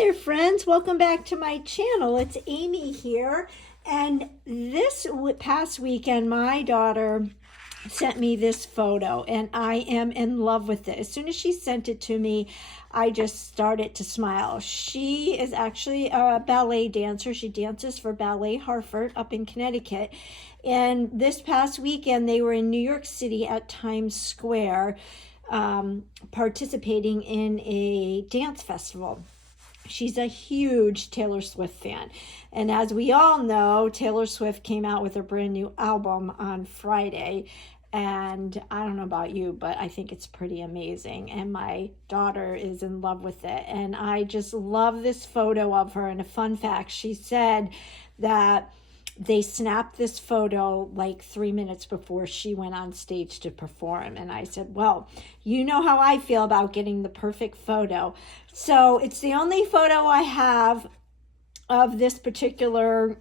there, friends. Welcome back to my channel. It's Amy here. And this past weekend, my daughter sent me this photo, and I am in love with it. As soon as she sent it to me, I just started to smile. She is actually a ballet dancer. She dances for Ballet Hartford up in Connecticut. And this past weekend, they were in New York City at Times Square, participating in a dance festival. She's a huge Taylor Swift fan. And as we all know, Taylor Swift came out with a brand new album on Friday. And I don't know about you, but I think it's pretty amazing. And my daughter is in love with it. And I just love this photo of her. And a fun fact, she said that they snapped this photo like 3 minutes before she went on stage to perform. And I said, well, you know how I feel about getting the perfect photo. So it's the only photo I have of this particular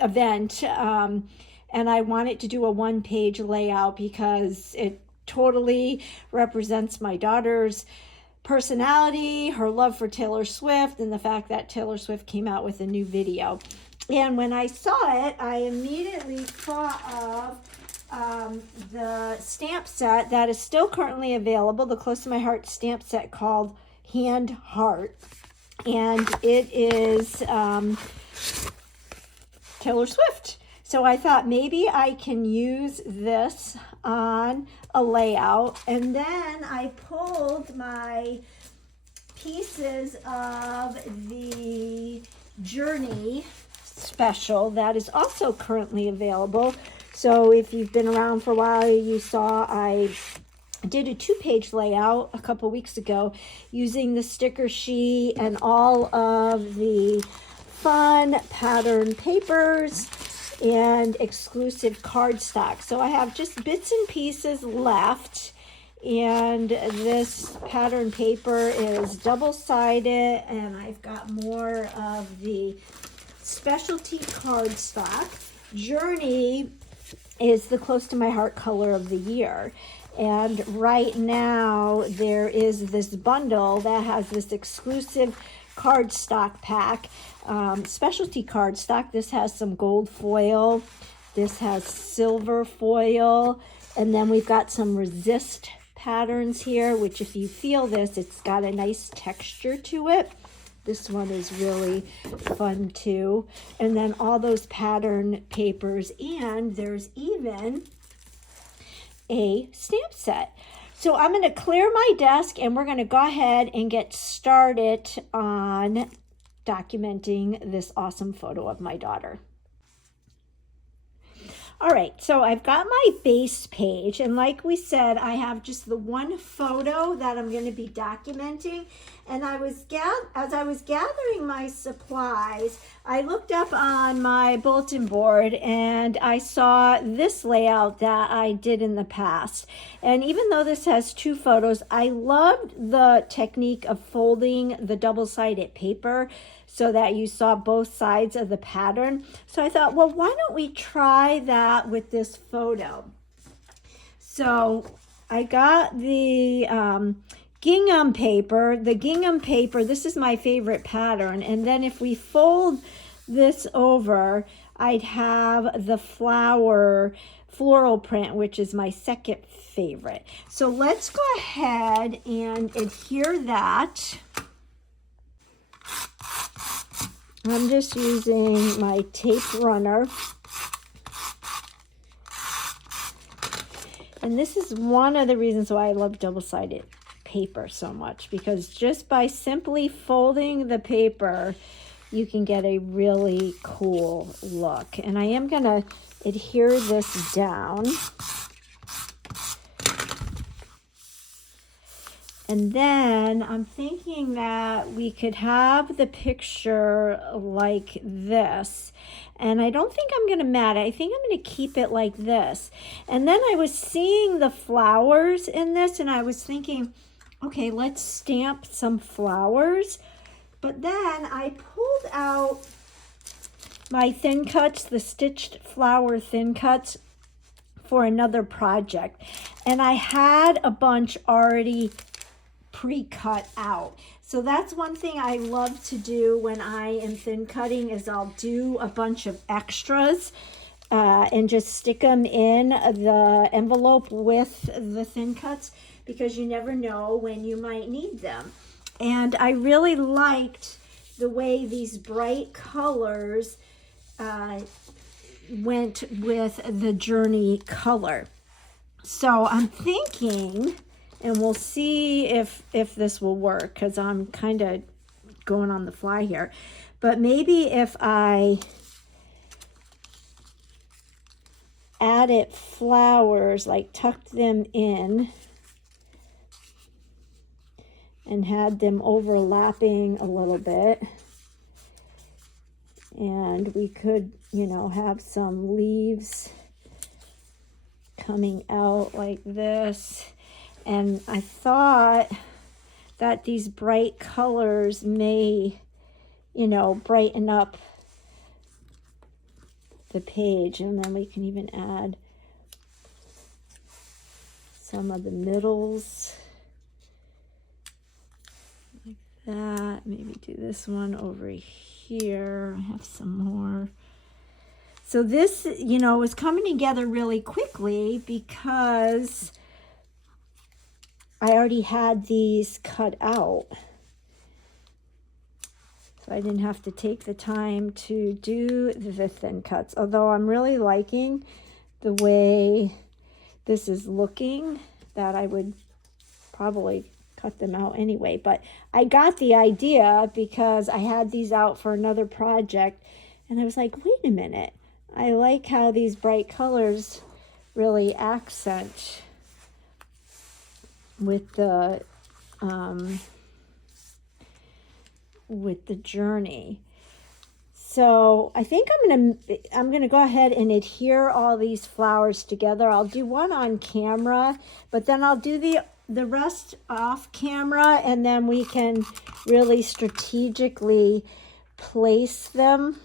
event. And I wanted to do a one-page layout because it totally represents my daughter's personality, her love for Taylor Swift, and the fact that Taylor Swift came out with a new video. And when I saw it, I immediately thought of the stamp set that is still currently available, the Close to My Heart stamp set called Hand Heart. And it is Taylor Swift. So I thought maybe I can use this on a layout. And then I pulled my pieces of the Journey special that is also currently available. So if you've been around for a while, you saw I did a 2-page layout a couple weeks ago using the sticker sheet and all of the fun pattern papers and exclusive cardstock. So I have just bits and pieces left, and this pattern paper is double-sided, and I've got more of the specialty cardstock. Journey is the Close to My Heart color of the year. And right now there is this bundle that has this exclusive cardstock pack, specialty cardstock. This has some gold foil, this has silver foil, and then we've got some resist patterns here, which if you feel this, it's got a nice texture to it. This one is really fun too. And then all those pattern papers, and there's even a stamp set. So I'm going to clear my desk and we're going to go ahead and get started on documenting this awesome photo of my daughter. All right, so I've got my base page, and like we said, I have just the one photo that I'm going to be documenting. And as I was gathering my supplies, I looked up on my bulletin board and I saw this layout that I did in the past. And even though this has 2 photos, I loved the technique of folding the double-sided paper so that you saw both sides of the pattern. So I thought, well, why don't we try that with this photo? So I got the gingham paper. The gingham paper, this is my favorite pattern. And then if we fold this over, I'd have the floral print, which is my second favorite. So let's go ahead and adhere that. I'm just using my tape runner. And this is one of the reasons why I love double-sided paper so much, because just by simply folding the paper, you can get a really cool look. And I am going to adhere this down. And then I'm thinking that we could have the picture like this. And I don't think I'm going to mat it. I think I'm going to keep it like this. And then I was seeing the flowers in this, and I was thinking, okay, let's stamp some flowers. But then I pulled out my thin cuts, the stitched flower thin cuts for another project. And I had a bunch already pre-cut out. So that's one thing I love to do when I am thin cutting, is I'll do a bunch of extras and just stick them in the envelope with the thin cuts, because you never know when you might need them. And I really liked the way these bright colors went with the Journey color. So I'm thinking, and we'll see if this will work, because I'm kind of going on the fly here, but maybe if I added flowers, like tucked them in and had them overlapping a little bit, and we could, you know, have some leaves coming out like this. And I thought that these bright colors may, you know, brighten up the page, and then we can even add some of the middles like that. Maybe do this one over here. I have some more. So this, you know, is coming together really quickly because I already had these cut out. So I didn't have to take the time to do the thin cuts, although I'm really liking the way this is looking, that I would probably cut them out anyway. But I got the idea because I had these out for another project, and I was like, wait a minute, I like how these bright colors really accent with the Journey. So I think I'm gonna go ahead and adhere all these flowers together. I'll do one on camera, but then I'll do the rest off camera, and then we can really strategically place them.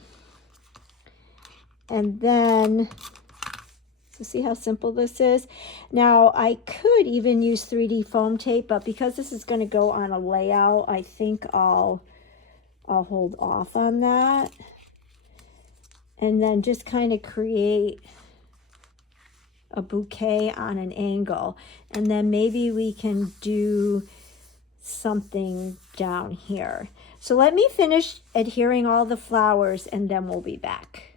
And then, so see how simple this is? Now I could even use 3D foam tape, but because this is going to go on a layout, I think I'll hold off on that. And then just kind of create a bouquet on an angle. And then maybe we can do something down here. So let me finish adhering all the flowers, and then we'll be back.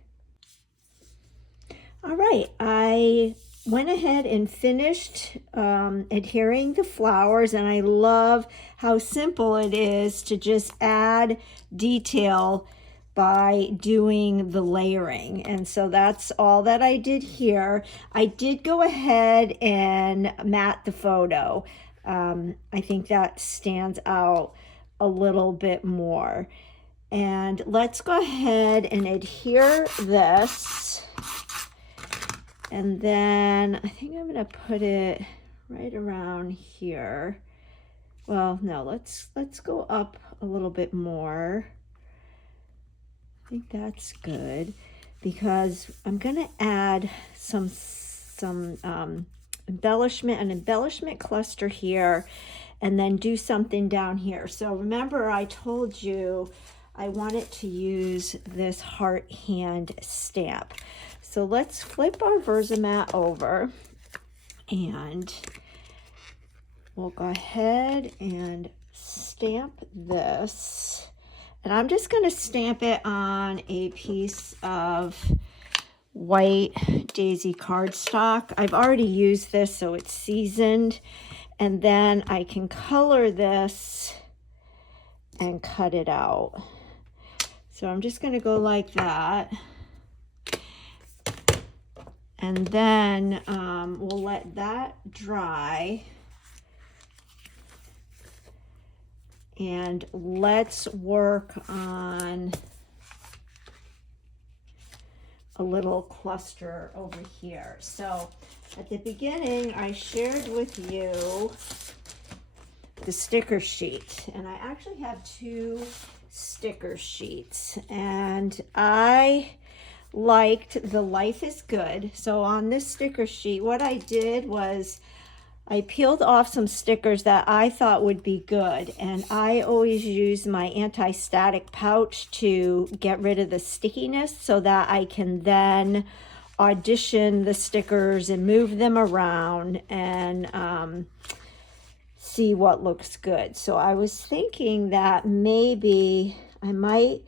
All right, I went ahead and finished adhering the flowers, and I love how simple it is to just add detail by doing the layering. And so that's all that I did here. I did go ahead and matte the photo. I think that stands out a little bit more. And let's go ahead and adhere this. And then I think I'm gonna put it right around here. Well, no, let's go up a little bit more. I think that's good, because I'm gonna add some embellishment, an embellishment cluster here, and then do something down here. So remember, I told you I wanted to use this heart hand stamp. So let's flip our Versamat over, and we'll go ahead and stamp this. And I'm just going to stamp it on a piece of white daisy cardstock. I've already used this, so it's seasoned. And then I can color this and cut it out. So I'm just going to go like that. And then we'll let that dry. And let's work on a little cluster over here. So at the beginning, I shared with you the sticker sheet. And I actually have 2 sticker sheets. And I liked the Life is Good. So on this sticker sheet, what I did was I peeled off some stickers that I thought would be good, and I always use my anti-static pouch to get rid of the stickiness so that I can then audition the stickers and move them around and see what looks good. So I was thinking that maybe I might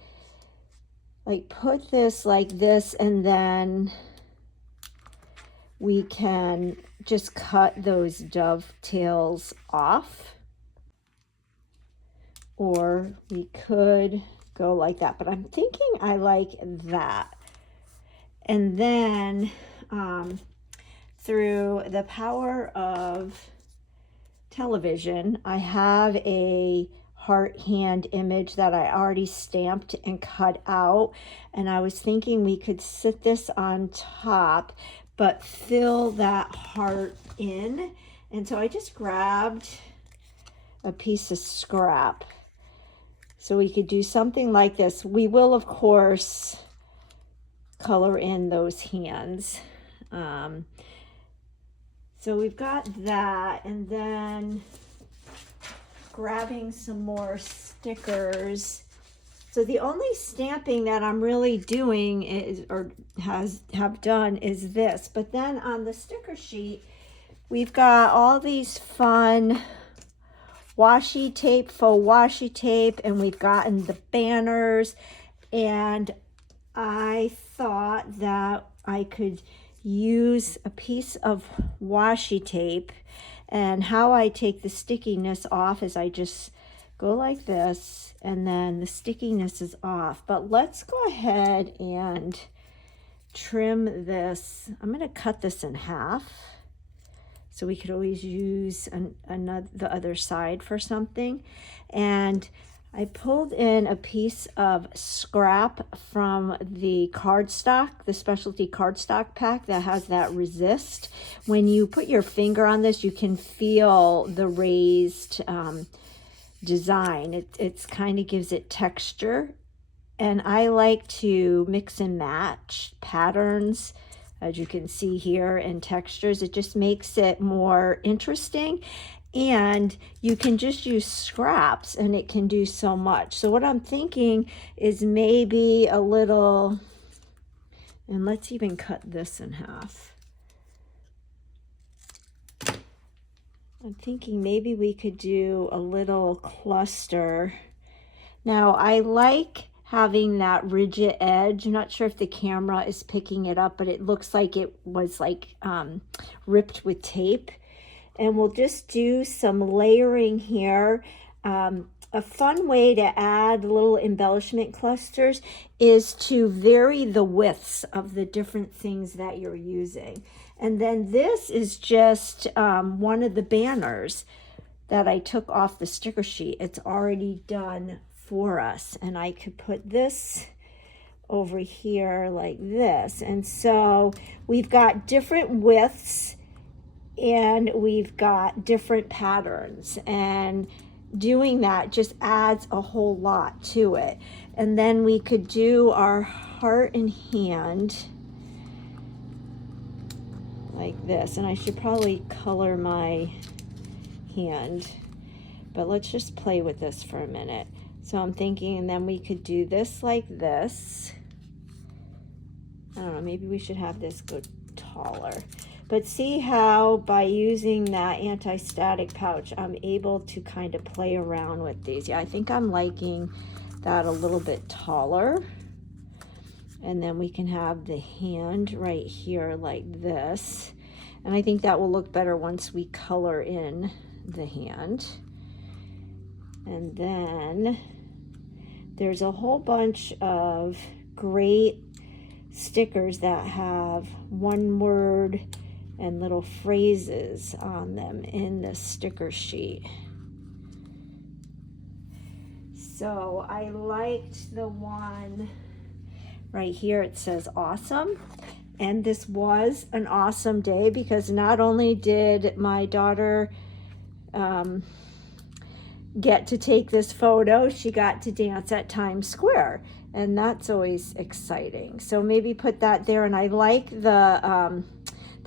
like put this like this, and then we can just cut those dovetails off, or we could go like that, but I'm thinking I like that. And then through the power of television, I have a heart hand image that I already stamped and cut out, and I was thinking we could sit this on top but fill that heart in. And so I just grabbed a piece of scrap so we could do something like this. We will of course color in those hands. So we've got that, and then grabbing some more stickers. So the only stamping that I'm really doing is, or have done, is this. But then on the sticker sheet, we've got all these fun washi tape, faux washi tape, and we've gotten the banners. And I thought that I could use a piece of washi tape, and how I take the stickiness off is I just go like this, and then the stickiness is off. But let's go ahead and trim this. I'm going to cut this in half, so we could always use the other side for something. And I pulled in a piece of scrap from the cardstock, the specialty cardstock pack that has that resist. When you put your finger on this, you can feel the raised design. It's kind of gives it texture, and I like to mix and match patterns, as you can see here, and textures. It just makes it more interesting, and you can just use scraps and it can do so much. So what I'm thinking is maybe a little, and let's even cut this in half. I'm thinking maybe we could do a little cluster. Now I like having that rigid edge. I'm not sure if the camera is picking it up, but it looks like it was like ripped with tape. And we'll just do some layering here. A fun way to add little embellishment clusters is to vary the widths of the different things that you're using. And then this is just one of the banners that I took off the sticker sheet. It's already done for us. And I could put this over here like this. And so we've got different widths, and we've got different patterns, and doing that just adds a whole lot to it. And then we could do our heart and hand like this, and I should probably color my hand, but let's just play with this for a minute. So I'm thinking, and then we could do this like this. I don't know, maybe we should have this go taller. But see how by using that anti-static pouch, I'm able to kind of play around with these. Yeah, I think I'm liking that a little bit taller. And then we can have the hand right here like this. And I think that will look better once we color in the hand. And then there's a whole bunch of great stickers that have one word and little phrases on them in the sticker sheet. So I liked the one right here. It says awesome. And this was an awesome day, because not only did my daughter get to take this photo, she got to dance at Times Square. And that's always exciting. So maybe put that there. And I like the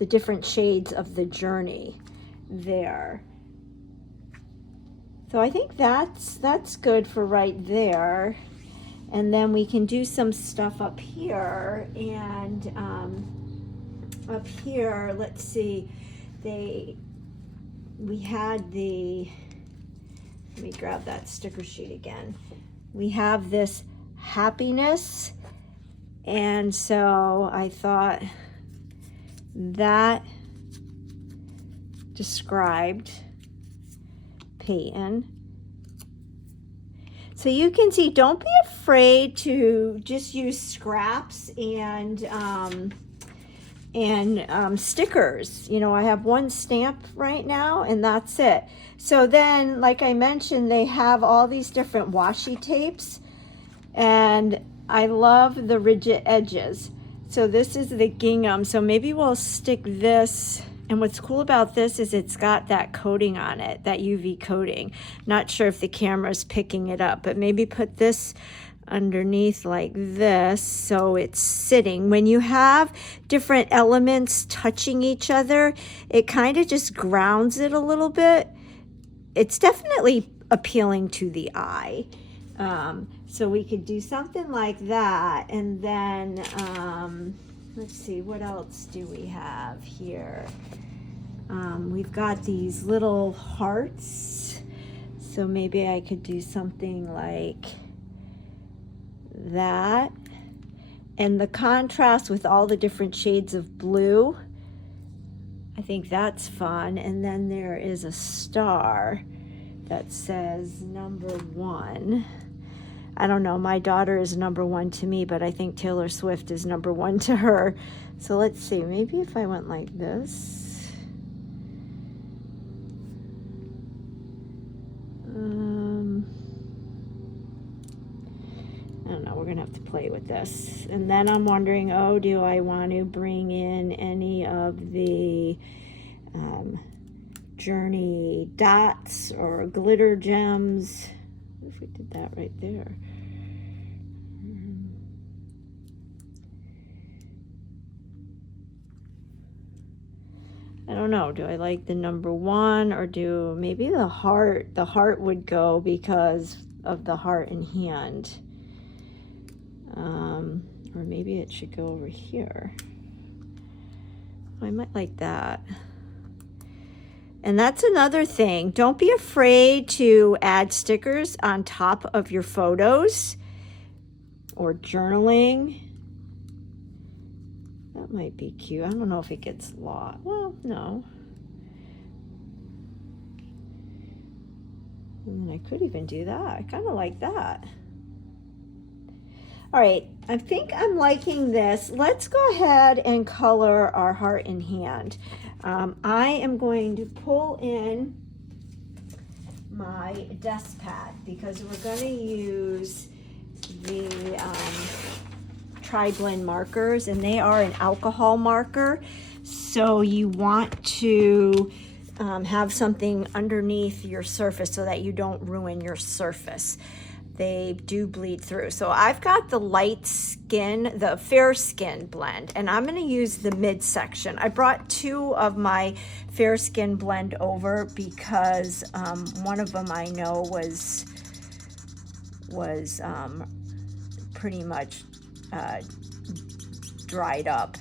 different shades of the journey. there. So I think that's good for right there. And then we can do some stuff up here, and up here, let's see, we had let me grab that sticker sheet again. We have this happiness, and so I thought that described Peyton. So you can see, don't be afraid to just use scraps and stickers. You know, I have one stamp right now, and that's it. So then, like I mentioned, they have all these different washi tapes, and I love the rigid edges. So this is the gingham, so maybe we'll stick this. And what's cool about this is it's got that coating on it, that UV coating. Not sure if the camera's picking it up, but maybe put this underneath like this so it's sitting. When you have different elements touching each other, it kind of just grounds it a little bit. It's definitely appealing to the eye. So we could do something like that, and then let's see, what else do we have here? We've got these little hearts, so maybe I could do something like that. And the contrast with all the different shades of blue, I think that's fun. And then there is a star that says #1. I don't know, my daughter is #1 to me, but I think Taylor Swift is #1 to her. So let's see, maybe if I went like this. I don't know, we're gonna have to play with this. And then I'm wondering, oh, do I want to bring in any of the Journey dots or glitter gems? What if we did that right there? I don't know, do I like the #1 or do maybe the heart? The heart would go because of the heart in hand. Or maybe it should go over here. I might like that. And that's another thing. Don't be afraid to add stickers on top of your photos or journaling. That might be cute. I don't know if it gets lost. Well, no. And I could even do that. I kind of like that. All right, I think I'm liking this. Let's go ahead and color our heart in hand. I am going to pull in my desk pad because we're going to use the TriBlend markers, and they are an alcohol marker. So you want to have something underneath your surface so that you don't ruin your surface. They do bleed through. So I've got the light skin, the fair skin blend, and I'm gonna use the midsection. I brought 2 of my fair skin blend over because one of them I know was pretty much dried up.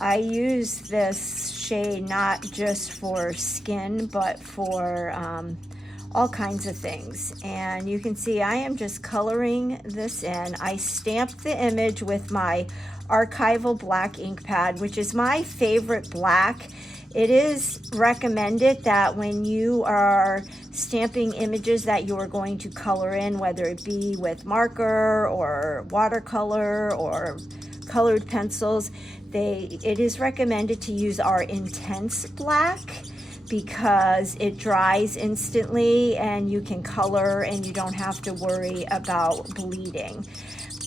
I use this shade not just for skin, but for all kinds of things. And you can see I am just coloring this in. I stamped the image with my Archival Black Ink Pad, which is my favorite black. It is recommended that when you are stamping images that you are going to color in, whether it be with marker or watercolor or colored pencils, it is recommended to use our intense black because it dries instantly and you can color and you don't have to worry about bleeding.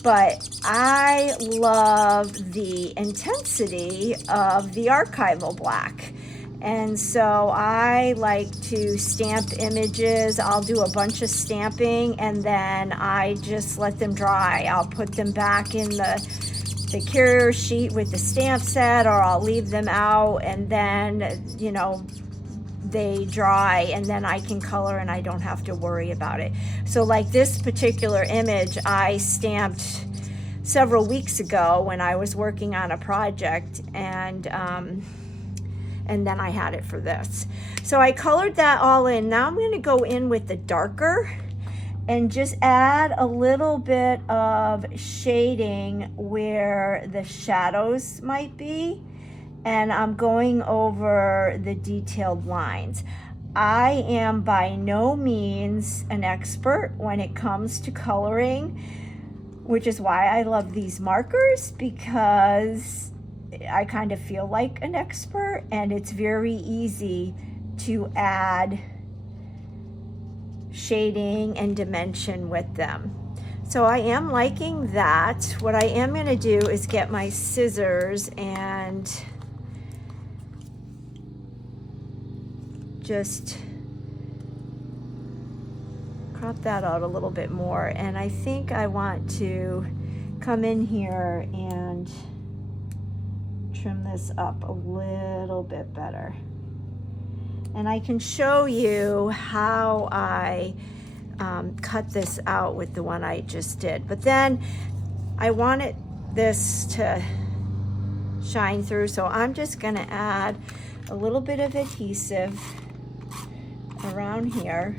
But I love the intensity of the Archival Black. And so I like to stamp images. I'll do a bunch of stamping and then I just let them dry. I'll put them back in the carrier sheet with the stamp set, or I'll leave them out, and then, you know, they dry, and then I can color and I don't have to worry about it. So like this particular image I stamped several weeks ago when I was working on a project, and then I had it for this. So I colored that all in. Now I'm going to go in with the darker and just add a little bit of shading where the shadows might be. And I'm going over the detailed lines. I am by no means an expert when it comes to coloring, which is why I love these markers, because I kind of feel like an expert, and it's very easy to add shading and dimension with them. So I am liking that. What I am going to do is get my scissors and just crop that out a little bit more. And I think I want to come in here and trim this up a little bit better. And I can show you how I cut this out with the one I just did. But then I wanted this to shine through, so I'm just going to add a little bit of adhesive around here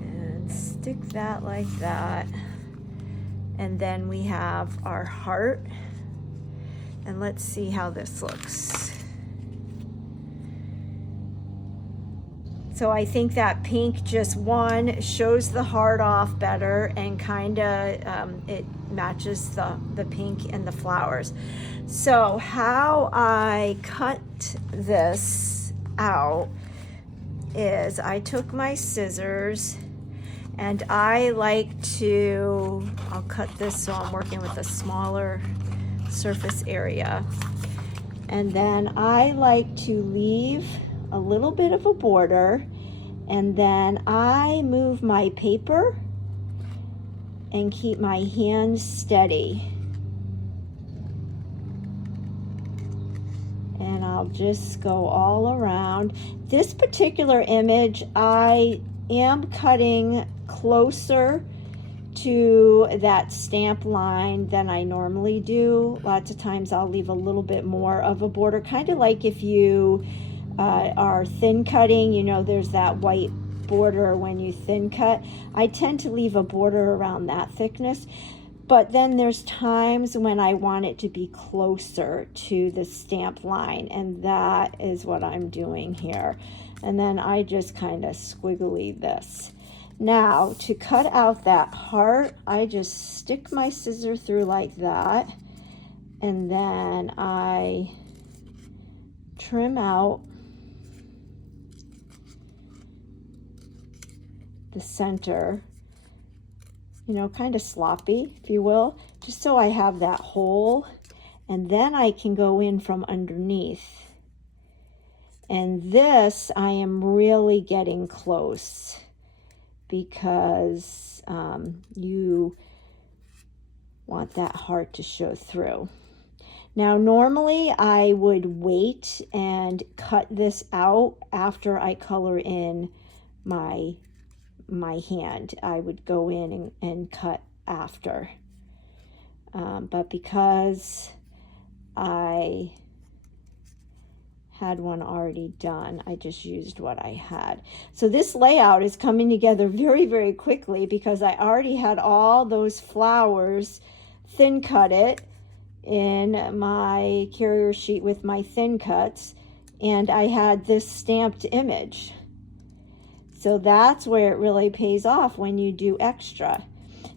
and stick that like that. And then we have our heart, and let's see how this looks. So I think that pink just shows the heart off better, and kind of it matches the pink and the flowers. So how I cut this out is I took my scissors, and I like to, I'll cut this so I'm working with a smaller surface area. And then I like to leave a little bit of a border, and then I move my paper and keep my hand steady. And I'll just go all around. This particular image, I am cutting closer to that stamp line than I normally do. Lots of times I'll leave a little bit more of a border, kind of like if you are thin cutting, you know, there's that white border when you thin cut. I tend to leave a border around that thickness, but then there's times when I want it to be closer to the stamp line, and that is what I'm doing here. And then I just kind of squiggly this. Now to cut out that heart, I just stick my scissor through like that, and then I trim out the center, you know, kind of sloppy, if you will, just so I have that hole, and then I can go in from underneath. And this, I am really getting close, because you want that heart to show through. Now, normally I would wait and cut this out after I color in my hand. I would go in and cut after. But because I had one already done, I just used what I had. So this layout is coming together very, very quickly, because I already had all those flowers thin cut it in my carrier sheet with my thin cuts, and I had this stamped image. So that's where it really pays off, when you do extra.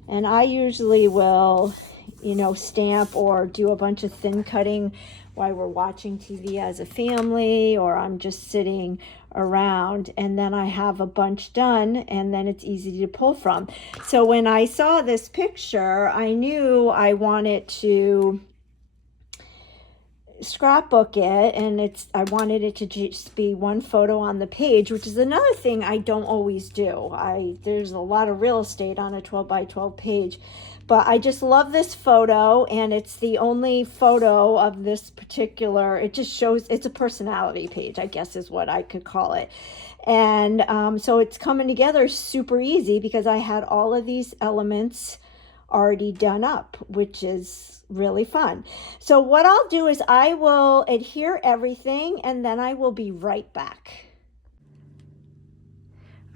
And I usually will, you know, stamp or do a bunch of thin cutting while we're watching TV as a family, or I'm just sitting around, and then I have a bunch done, and then it's easy to pull from. So when I saw this picture, I knew I wanted to scrapbook it, and I wanted it to just be one photo on the page, which is another thing I don't always do. There's a lot of real estate on a 12 by 12 page, but I just love this photo, and it's the only photo of this particular, it just shows, it's a personality page, I guess is what I could call it. And so it's coming together super easy because I had all of these elements already done up, which is really fun. So what I'll do is I will adhere everything, and then I will be right back.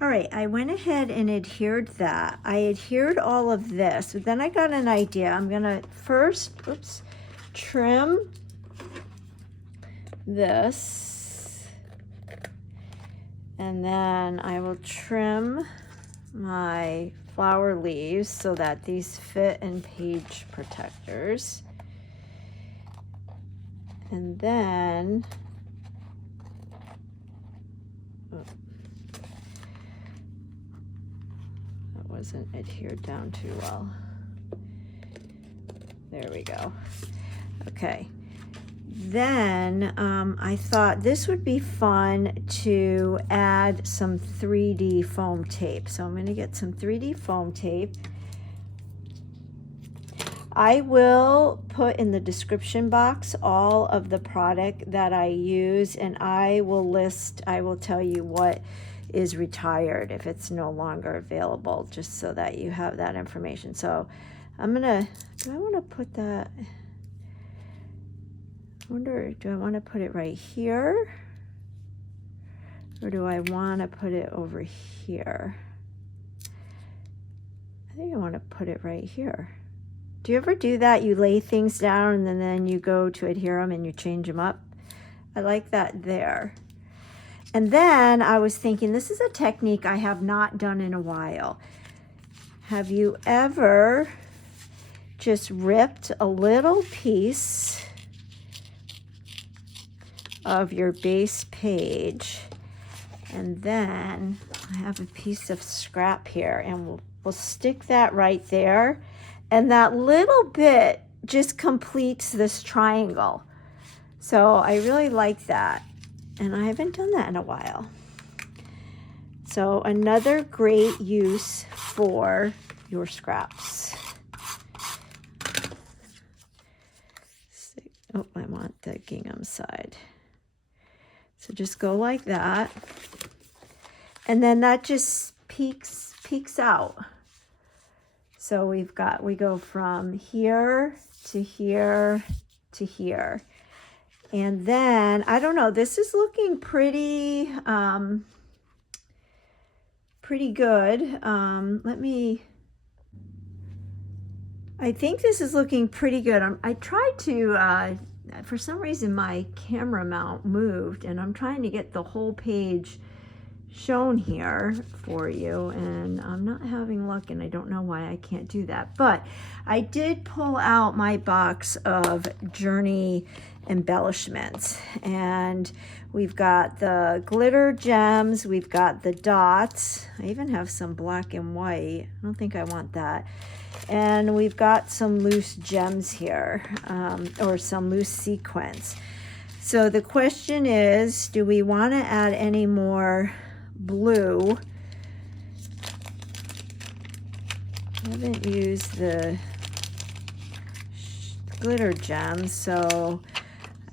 All right, I went ahead and adhered that. I adhered all of this, but then I got an idea. I'm gonna first, trim this, and then I will trim my flower leaves so that these fit in page protectors. And then that wasn't adhered down too well. There we go. Okay. Then I thought this would be fun to add some 3D foam tape. So I'm going to get some 3D foam tape. I will put in the description box all of the product that I use, and I will tell you what is retired if it's no longer available, just so that you have that information. So do I want to put that? I wonder, do I want to put it right here? Or do I want to put it over here? I think I want to put it right here. Do you ever do that? You lay things down and then you go to adhere them and you change them up? I like that there. And then I was thinking, this is a technique I have not done in a while. Have you ever just ripped a little piece of your base page, and then I have a piece of scrap here, and we'll stick that right there, and that little bit just completes this triangle. So I really like that, and I haven't done that in a while. So another great use for your scraps. Oh, I want the gingham side. So just go like that, and then that just peeks out. So we go from here to here to here, and then I don't know. This is looking pretty good. I think this is looking pretty good. I tried to. For some reason my camera mount moved, and I'm trying to get the whole page shown here for you, and I'm not having luck, and I don't know why I can't do that. But I did pull out my box of Journey embellishments, and we've got the glitter gems, we've got the dots, I even have some black and white. I don't think I want that. And we've got some loose gems here, or some loose sequins. So the question is, do we want to add any more blue? I haven't used the glitter gems, so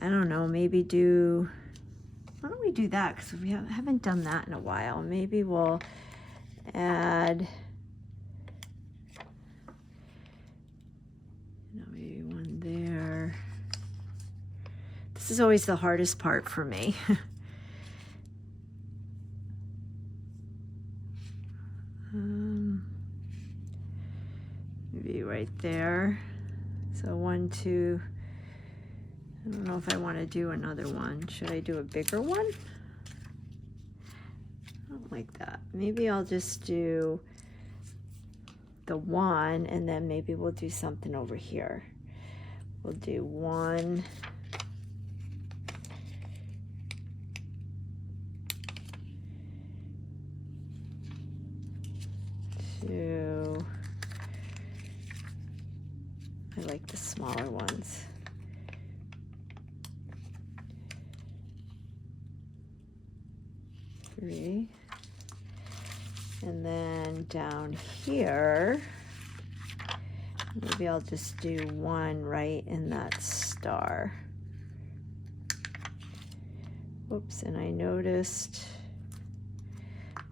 I don't know, maybe why don't we do that, because we haven't done that in a while. Maybe we'll add maybe one there. This is always the hardest part for me. Maybe right there. So 1, 2. I don't know if I want to do another one. Should I do a bigger one? I don't like that. Maybe I'll just do the 1, and then maybe we'll do something over here. We'll do 1, 2. I like the smaller ones. And then down here, maybe I'll just do one right in that star. Whoops, and I noticed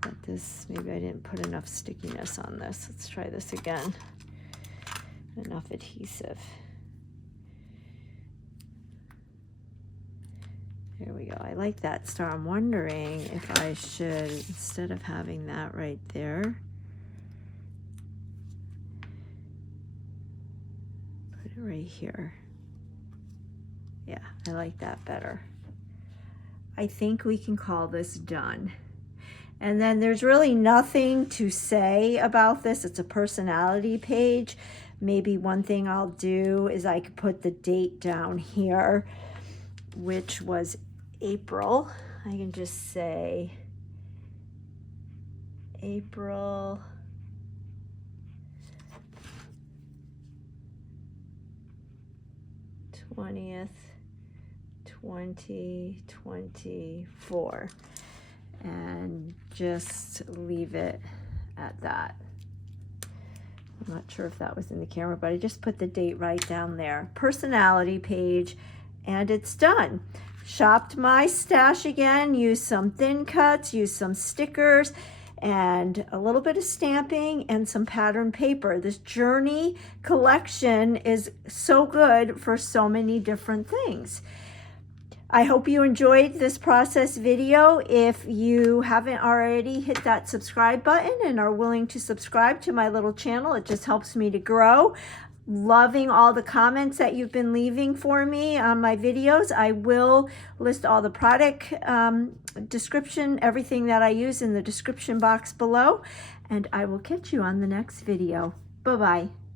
that this, maybe I didn't put enough stickiness on this. Let's try this again. Enough adhesive. There we go. I like that star. I'm wondering if I should, instead of having that right there, put it right here. Yeah, I like that better. I think we can call this done. And then there's really nothing to say about this. It's a personality page. Maybe one thing I'll do is I could put the date down here, which was April. I can just say April 20th, 2024, and just leave it at that. I'm not sure if that was in the camera, but I just put the date right down there. Personality page, and it's done. Shopped my stash again, used some thin cuts, used some stickers, and a little bit of stamping and some pattern paper. This Journey collection is so good for so many different things. I hope you enjoyed this process video. If you haven't already, hit that subscribe button and are willing to subscribe to my little channel. It just helps me to grow. Loving all the comments that you've been leaving for me on my videos. I will list all the product description, everything that I use in the description box below, and I will catch you on the next video. Bye-bye.